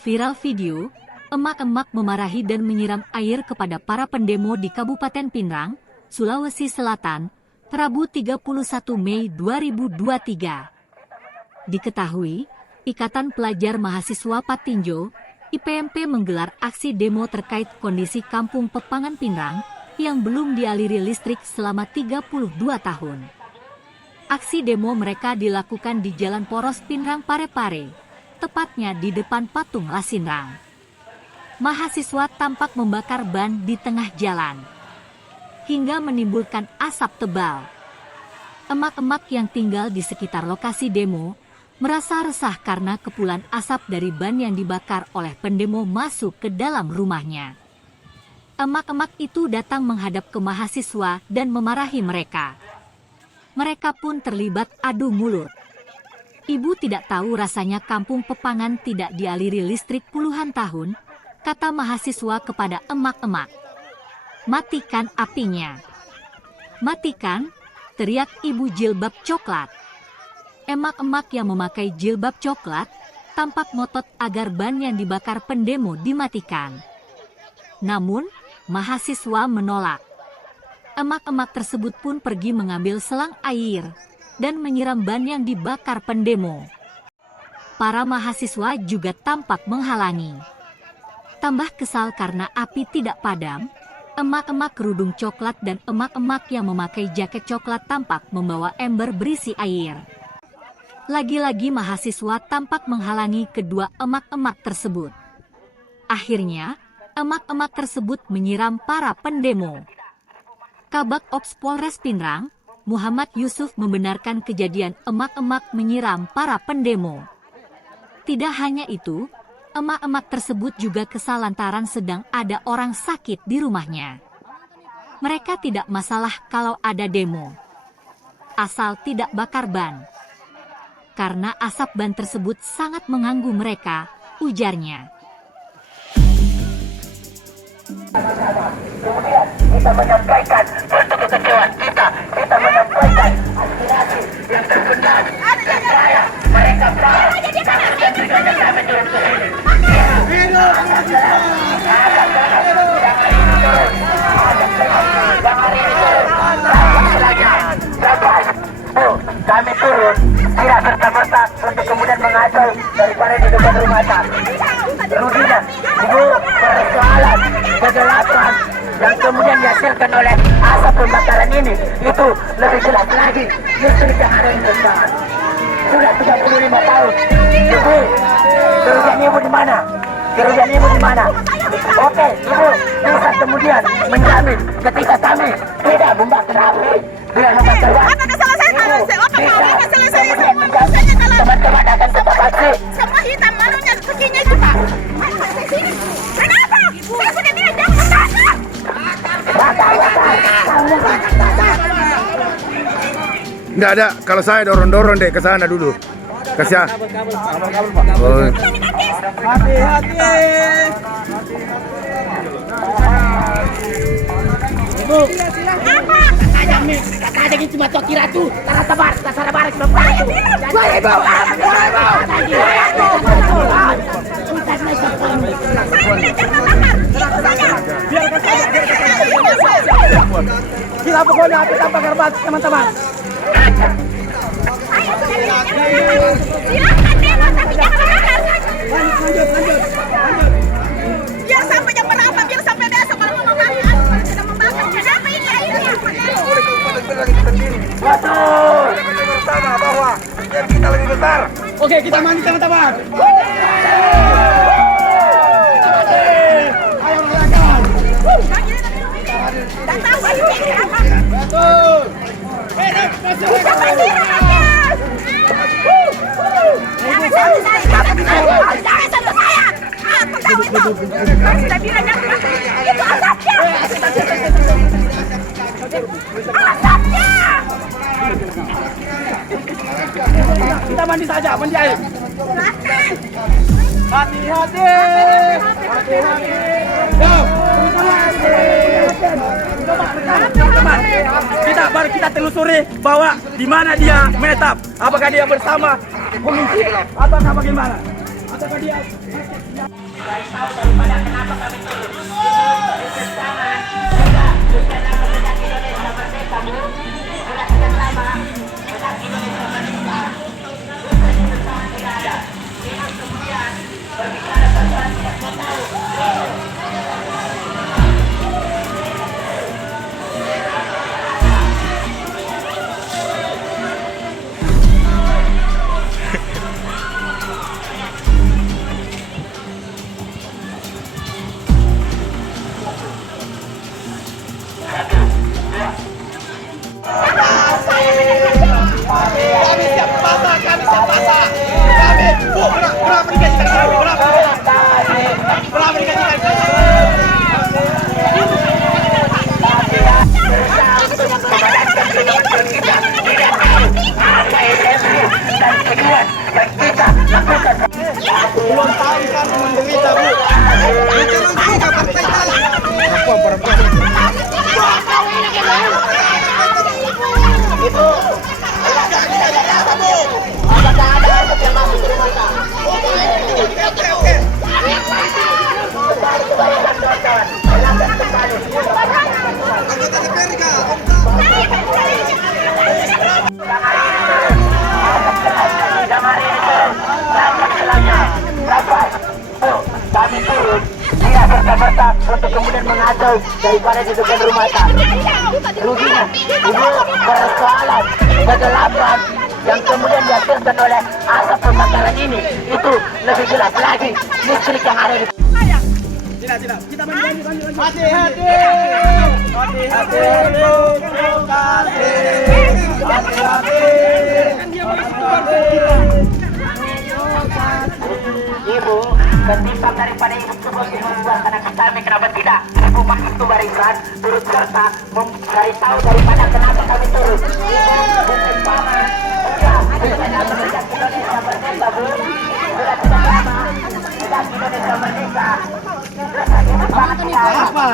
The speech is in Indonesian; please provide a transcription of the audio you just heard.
Viral video, emak-emak memarahi dan menyiram air kepada para pendemo di Kabupaten Pinrang, Sulawesi Selatan, Rabu 31 Mei 2023. Diketahui, Ikatan Pelajar Mahasiswa Patinjo, IPMP menggelar aksi demo terkait kondisi Kampung Pepangan Pinrang yang belum dialiri listrik selama 32 tahun. Aksi demo mereka dilakukan di Jalan Poros Pinrang Parepare, tepatnya di depan patung Lasinrang. Mahasiswa tampak membakar ban di tengah jalan, hingga menimbulkan asap tebal. Emak-emak yang tinggal di sekitar lokasi demo merasa resah karena kepulan asap dari ban yang dibakar oleh pendemo masuk ke dalam rumahnya. Emak-emak itu datang menghadap ke mahasiswa dan memarahi mereka. Mereka pun terlibat adu mulut. Ibu tidak tahu rasanya Kampung Pepangan tidak dialiri listrik puluhan tahun, kata mahasiswa kepada emak-emak. Matikan apinya. Matikan, teriak ibu jilbab coklat. Emak-emak yang memakai jilbab coklat tampak ngotot agar ban yang dibakar pendemo dimatikan. Namun, mahasiswa menolak. Emak-emak tersebut pun pergi mengambil selang air dan menyiram ban yang dibakar pendemo. Para mahasiswa juga tampak menghalangi. Tambah kesal karena api tidak padam, emak-emak kerudung coklat dan emak-emak yang memakai jaket coklat tampak membawa ember berisi air. Lagi-lagi mahasiswa tampak menghalangi kedua emak-emak tersebut. Akhirnya, emak-emak tersebut menyiram para pendemo. Kabak Ops Polres Pinrang, Muhammad Yusuf membenarkan kejadian emak-emak menyiram para pendemo. Tidak hanya itu, emak-emak tersebut juga kesal lantaran sedang ada orang sakit di rumahnya. Mereka tidak masalah kalau ada demo, asal tidak bakar ban. Karena asap ban tersebut sangat mengganggu mereka, ujarnya. Kemudian kita menyampaikan untuk kekecewaan kita menyampaikan aspirasi yang terbenar dan raya. Mereka tahu dan tujuannya kami turun ke sini. Kami turun tidak serta-merta untuk kemudian mengatur daripada di depan rumah kami. Kemudian ibu persoalan kegelapan yang kemudian dihasilkan oleh asap pembakaran ini itu lebih jelas lagi listrik yang ada di depan. Sudah 35 tahun. Ibu, kerugian ibu di mana? Kerugian ibu di mana? Oke, ibu bisa kemudian menjamin ketika kami tidak membakar api, tidak membakar api. Apakah salah saya? Apakah salah saya? Teman-teman akan tetap aksi. Semua hitam malunya begini itu Pak. Kenapa? Saya sudah bilang jangan membakar. Nggak ada, kalau saya dorong-dorong deh ke sana dulu. Kasih. Oh. Hati-hati. Ibu, Apa? kata gitu cuma toki ratu, karena tebar, kasar baris bapak itu. Wah, ibu. Kita pokoknya kita bakar batu teman-teman. Silakan demo tapi jangan membakar. Lanjut. Biar sampai jam berapa? Biar sampai besok kalau mau membakar. Sudah membakar. Kenapa ini airnya? Betul. Bersama bahwa yang kita lebih besar. Oke, kita mandi teman-teman. Ayo merayakan. Tak tahu ini apa. Betul. Bisa bersihin rakyat. Jangan sentuh saya. Apa tahu itu? Saya sudah bilang jangan membakar. Itu asapnya. Asapnya. Kita mandi saja, mandi air. Hati-hati. Hati-hati. Yo, teman-teman. Kita telusuri bahwa di mana dia menetap. Apakah dia bersama pengungsi ataukah bagaimana? Ataukah dia Kami turun tidak serta-merta untuk kemudian mengacau daripada diduga rumah tangga. Ruginya ibu persoalan kegelapan yang kemudian dihasilkan oleh asap pembakaran ini itu lebih jelas lagi listrik yang ada di Ibu, ketimbang daripada ibu tersebut membuat anak kami, kenapa tidak ibu masuk ke barisan turut serta mencari tahu daripada kenapa kami turun. Ibu mungkin paman sudah menjadi Indonesia merdeka, Bu. Sudah tidak lama Indonesia merdeka. Apa?